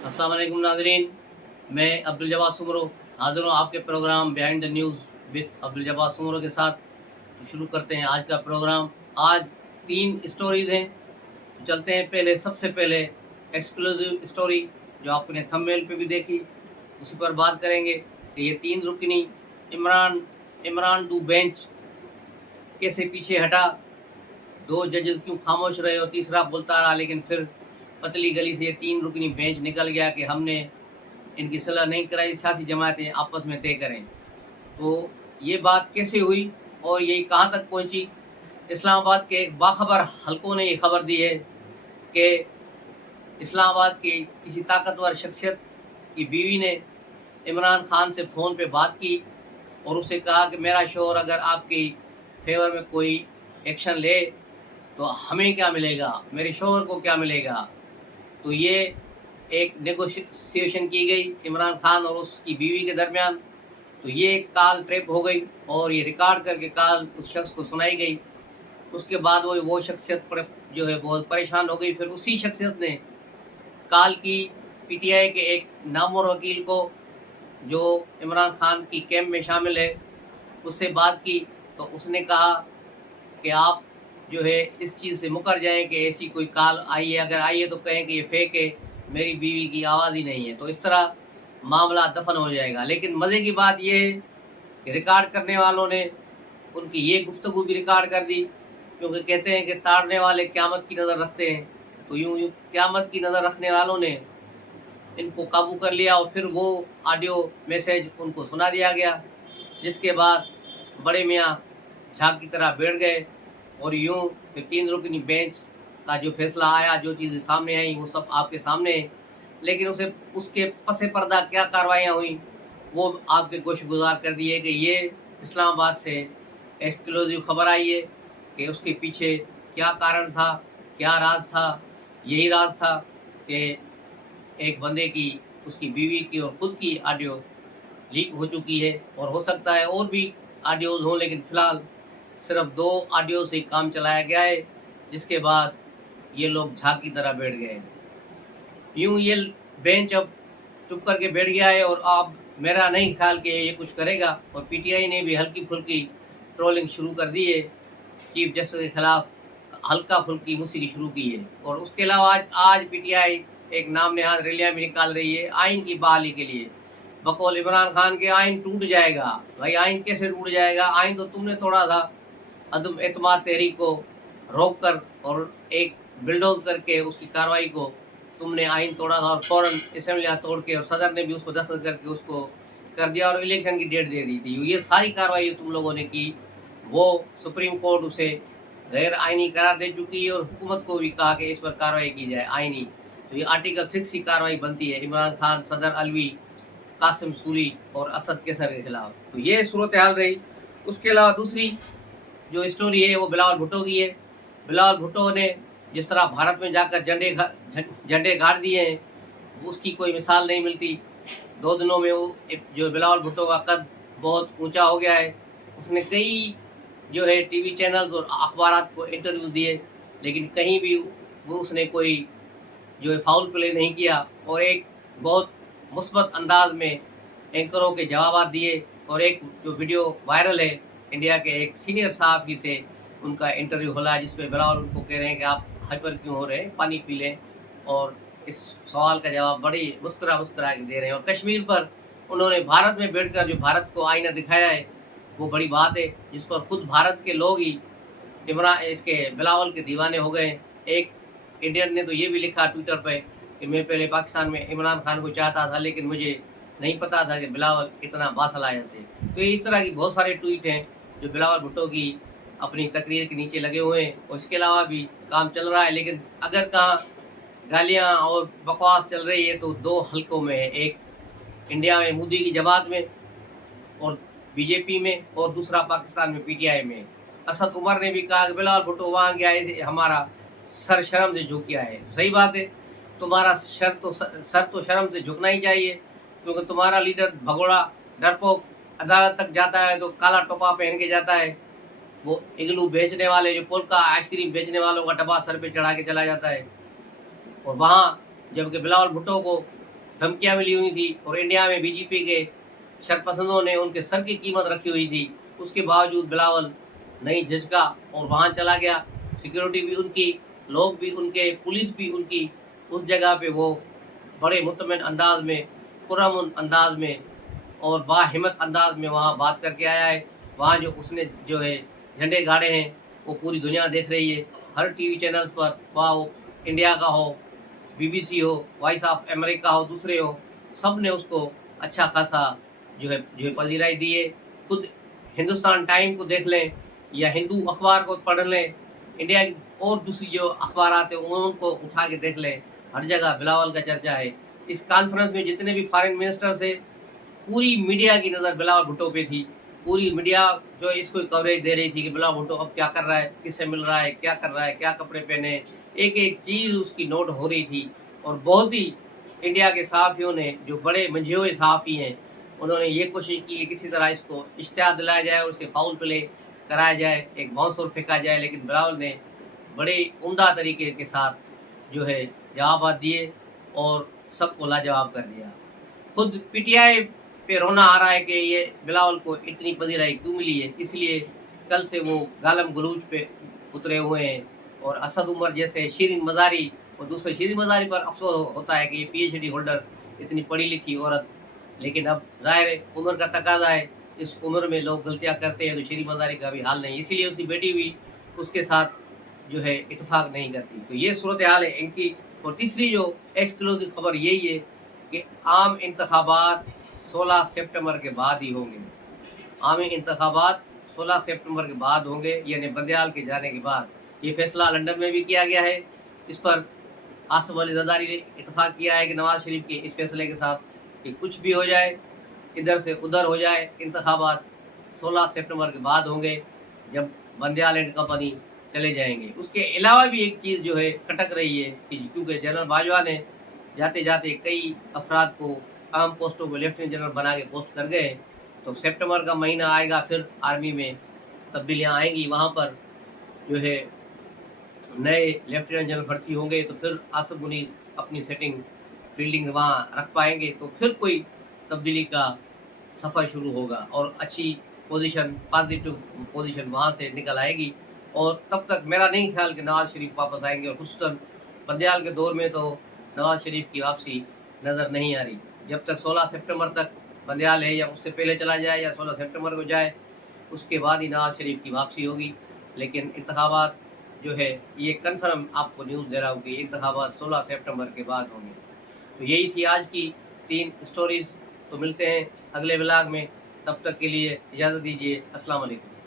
अस्सलाम वालेकुम नाज़रीन, मैं अब्दुल जवाद सुमरो हाज़िर हूँ आपके programme behind the news with Abdul Jawad Soomro के साथ। शुरू करते हैं आज का प्रोग्राम। आज 3 स्टोरीज़ हैं। चलते हैं पहले, सबसे पहले एक्सक्लूसिव स्टोरी जो आपने थंबनेल पे भी देखी, उसी पर बात करेंगे कि ये 3 रुकनी इमरान इमरान टू बेंच कैसे पीछे हटा, 2 जजेस क्यों खामोश रहे और तीसरा बोलता रहा, लेकिन फिर पतली गली से ये 3 रुकनी बेंच निकल गया कि हमने इनकी सलाह नहीं कराई, सियासी जमातें आपस में तय करें। तो ये बात कैसे हुई और ये कहाँ तक पहुँची? इस्लामाबाद के एक बाखबर हलकों ने ये खबर दी है कि इस्लामाबाद के किसी ताकतवर शख्सियत की बीवी ने इमरान खान से फ़ोन पे बात की और उससे कहा कि मेरा शौहर अगर आपकी फेवर में कोई एक्शन ले तो हमें क्या मिलेगा, मेरे शौहर को क्या मिलेगा। तो ये एक नेगोशिएशन की गई इमरान खान और उसकी बीवी के दरमियान। तो ये कॉल ट्रेप हो गई और ये रिकॉर्ड करके कॉल उस शख्स को सुनाई गई। उसके बाद वो शख्सियत जो है बहुत परेशान हो गई। फिर उसी शख्सियत ने कॉल की पीटीआई के एक नामवर वकील को जो इमरान खान की कैंप में शामिल है, उससे बात की। तो उसने कहा कि आप जो है इस चीज़ से मुकर जाएं कि ऐसी कोई कॉल आई है, अगर आई है तो कहें कि ये फेक है, मेरी बीवी की आवाज़ ही नहीं है। तो इस तरह मामला दफन हो जाएगा। लेकिन मज़े की बात यह है कि रिकॉर्ड करने वालों ने उनकी ये गुफ्तगू भी रिकॉर्ड कर दी, क्योंकि कहते हैं कि ताड़ने वाले क़यामत की नज़र रखते हैं। तो यूँ क़यामत की नज़र रखने वालों ने इनको काबू कर लिया और फिर वो ऑडियो मैसेज उनको सुना दिया गया, जिसके बाद बड़े मियाँ झाग की तरह बैठ गए और यूँ फिर 3 रुकनी बेंच का जो फैसला आया, जो चीज़ें सामने आई, वो सब आपके सामने है। लेकिन उसके पसे पर्दा क्या कार्रवाइयाँ हुई, वो आपके गोशगुजार कर दिए कि ये इस्लामाबाद से एक्सक्लूसिव खबर आई है कि उसके पीछे क्या कारण था, क्या राज था। यही राज था कि एक बंदे की, उसकी बीवी की और ख़ुद की ऑडियो लीक हो चुकी है, और हो सकता है और भी ऑडियोज़ हों, लेकिन फ़िलहाल सिर्फ 2 ऑडियो से काम चलाया गया है, जिसके बाद ये लोग झाग की तरह बैठ गए हैं। यूँ ये बेंच अब चुप करके बैठ गया है और अब मेरा नहीं ख्याल कि ये कुछ करेगा। और पीटीआई ने भी हल्की फुल्की ट्रोलिंग शुरू कर दी है, चीफ जस्टिस के खिलाफ हल्का फुल्की मूसीकी शुरू की है। और उसके अलावा आज पीटीआई एक नाम नहाद रैलियाँ भी निकाल रही है आइन की बहाली के लिए। बकौल इमरान खान के आइन टूट जाएगा। भाई आइन कैसे टूट जाएगा? आइन तो तुमने तोड़ा था, अदम एतमाद तहरीक को रोक कर और एक बिल्डोज करके उसकी कार्रवाई को तुमने आइन तोड़ा था, और फ़ौरन असेंबलियाँ तोड़ के और सदर ने भी उसको दस्तखत करके उसको कर दिया और इलेक्शन की डेट दे दी थी। ये सारी कार्रवाई तुम लोगों ने की, वो सुप्रीम कोर्ट उसे गैर आइनी करार दे चुकी है और हुकूमत को भी कहा कि इस पर कार्रवाई की जाए आइनी। तो ये आर्टिकल 6 की कार्रवाई बनती है इमरान खान, सदर अलवी, कासिम सूरी और असद कैसर के खिलाफ। तो ये सूरत हाल रही। उसके अलावा दूसरी जो स्टोरी है वो बिलावल भुट्टो की है। बिलावल भुट्टो ने जिस तरह भारत में जाकर झंडे गाड़ दिए हैं, उसकी कोई मिसाल नहीं मिलती। 2 दिनों में वो जो बिलावल भुट्टो का कद बहुत ऊंचा हो गया है। उसने कई जो है टीवी चैनल्स और अखबारात को इंटरव्यू दिए, लेकिन कहीं भी उसने कोई जो है फाउल प्ले नहीं किया और एक बहुत मुस्बत अंदाज में एंकरों के जवाब दिए। और एक जो वीडियो वायरल है, इंडिया के एक सीनियर सहाफ़ी से उनका इंटरव्यू होला है, जिसमें बिलावल उनको कह रहे हैं कि आप हाइपर क्यों हो रहे हैं, पानी पी लें। और इस सवाल का जवाब बड़ी मुस्कुरा के दे रहे हैं। और कश्मीर पर उन्होंने भारत में बैठकर जो भारत को आईना दिखाया है, वो बड़ी बात है, जिस पर खुद भारत के लोग ही इसके बिलावल के दीवाने हो गए। एक इंडियन ने तो ये भी लिखा ट्विटर पे कि मैं पहले पाकिस्तान में इमरान खान को चाहता था, लेकिन मुझे नहीं पता था कि बिलावल इतना बासलायत थे। तो इस तरह की बहुत सारे ट्वीट हैं जो बिलावल भुट्टो की अपनी तकरीर के नीचे लगे हुए हैं। और इसके अलावा भी काम चल रहा है, लेकिन अगर कहाँ गालियाँ और बकवास चल रही है तो 2 हलकों में है, एक इंडिया में मोदी की जमात में और बीजेपी में, और दूसरा पाकिस्तान में पीटीआई में। असद उमर ने भी कहा कि बिलावल भुट्टो वहाँ गया है, हमारा सर शर्म से झुक गया है। सही बात है, तुम्हारा सर तो शर्म से झुकना ही चाहिए, क्योंकि तुम्हारा लीडर भगोड़ा डरपोक अदालत तक जाता है तो काला टोपा पहन के जाता है। वो इग्लू बेचने वाले, जो पोल्का आइसक्रीम बेचने वालों का डब्बा सर पे चढ़ा के चला जाता है। और वहाँ जबकि बिलावल भुट्टो को धमकियां मिली हुई थी और इंडिया में बीजेपी के शरपसंदों ने उनके सर की कीमत रखी हुई थी। उसके बावजूद बिलावल नहीं झिझका और वहाँ चला गया। सिक्योरिटी भी उनकी, लोग भी उनके, पुलिस भी उनकी। उस जगह पे वो बड़े मुतमिन अंदाज में, पुरअमन अंदाज में और बाहिम्मत अंदाज में वहाँ बात करके आया है। वहाँ जो उसने जो है झंडे गाड़े हैं वो पूरी दुनिया देख रही है। हर टीवी चैनल्स पर, वहाँ वो इंडिया का हो, बीबीसी हो, वॉइस ऑफ अमेरिका हो, दूसरे हो, सब ने उसको अच्छा खासा जो है पजीराई दी है। खुद हिंदुस्तान टाइम को देख लें या हिंदू अखबार को पढ़ लें, इंडिया की और दूसरी जो अखबार आते हैं उनको उठा के देख लें, हर जगह बिलावल का चर्चा है। इस कॉन्फ्रेंस में जितने भी फॉरेन मिनिस्टर थे, पूरी मीडिया की नज़र बिलावल भुट्टो पे थी। पूरी मीडिया जो इसको कवरेज दे रही थी कि बिलावल भुट्टो अब क्या कर रहा है, किससे मिल रहा है, क्या कर रहा है, क्या कपड़े पहने, एक एक चीज़ उसकी नोट हो रही थी। और बहुत ही इंडिया के सहाफ़ियों ने, जो बड़े मंझे हुए सहाफ़ी हैं, उन्होंने ये कोशिश की कि किसी तरह इसको इश्तिहार दिलाया जाए और उसे फाउल प्ले कराया जाए, एक बाउंसर फेंका जाए। लेकिन बिलावल ने बड़े उम्दा तरीके के साथ जो है जवाब दिए और सबको लाजवाब कर दिया। खुद पीटीआई पे रोना आ रहा है कि ये बिलावल को इतनी पजीराई क्यों मिली है। इसलिए कल से वो गालम गलूच पे उतरे हुए हैं। और असद उमर जैसे शिरीन मज़ारी, और दूसरे शिरीन मज़ारी पर अफसोस होता है कि ये पीएचडी होल्डर, इतनी पढ़ी लिखी औरत, लेकिन अब ज़ाहिर है उम्र का तकाजा है, इस उम्र में लोग गलतियाँ करते हैं। तो शिरीन मज़ारी का भी हाल नहीं, इसीलिए उसकी बेटी भी उसके साथ जो है इत्तेफाक नहीं करती। तो ये सूरत हाल है इनकी। और तीसरी जो एक्सक्लूसिव खबर यही है कि आम इंतखाबात 16 सितंबर के बाद ही होंगे। आम इंतखाबात 16 सितंबर के बाद होंगे, यानी बंदयाल के जाने के बाद। ये फैसला लंदन में भी किया गया है। इस पर आसिफ अली जरदारी ने इत्तेफाक किया है कि नवाज शरीफ के इस फैसले के साथ कि कुछ भी हो जाए, इधर से उधर हो जाए, इंतखाबात 16 सितंबर के बाद होंगे, जब बंदयाल एंड कंपनी चले जाएंगे। उसके अलावा भी एक चीज़ जो है खटक रही है कि क्योंकि जनरल बाजवा ने जाते जाते कई अफराद को अहम पोस्टों पर लेफ्टिनेंट जनरल बना के पोस्ट कर गए, तो सितंबर का महीना आएगा, फिर आर्मी में तब्दीलियाँ आएंगी, वहाँ पर जो है नए लेफ्टिनेंट जनरल भर्ती होंगे, तो फिर आसिफ मुनीर अपनी सेटिंग फील्डिंग वहाँ रख पाएंगे, तो फिर कोई तब्दीली का सफ़र शुरू होगा और अच्छी पोजीशन, पॉजिटिव पोजीशन वहाँ से निकल आएगी। और तब तक मेरा नहीं ख्याल कि नवाज़ शरीफ वापस आएंगे। और खुसूसन बंदयाल के दौर में तो नवाज़ शरीफ की वापसी नज़र नहीं आ रही। जब तक 16 सितंबर तक बंदयाल है, या उससे पहले चला जाए या 16 सितंबर को जाए, उसके बाद ही नवाज़ शरीफ की वापसी होगी। लेकिन इंतखाबात जो है ये कन्फर्म आपको न्यूज़ दे रहा हूँ कि इंतखाबात 16 सितंबर के बाद होंगे। तो यही थी आज की 3 स्टोरीज़। तो मिलते हैं अगले ब्लॉग में, तब तक के लिए इजाज़त दीजिए। अस्सलाम वालेकुम।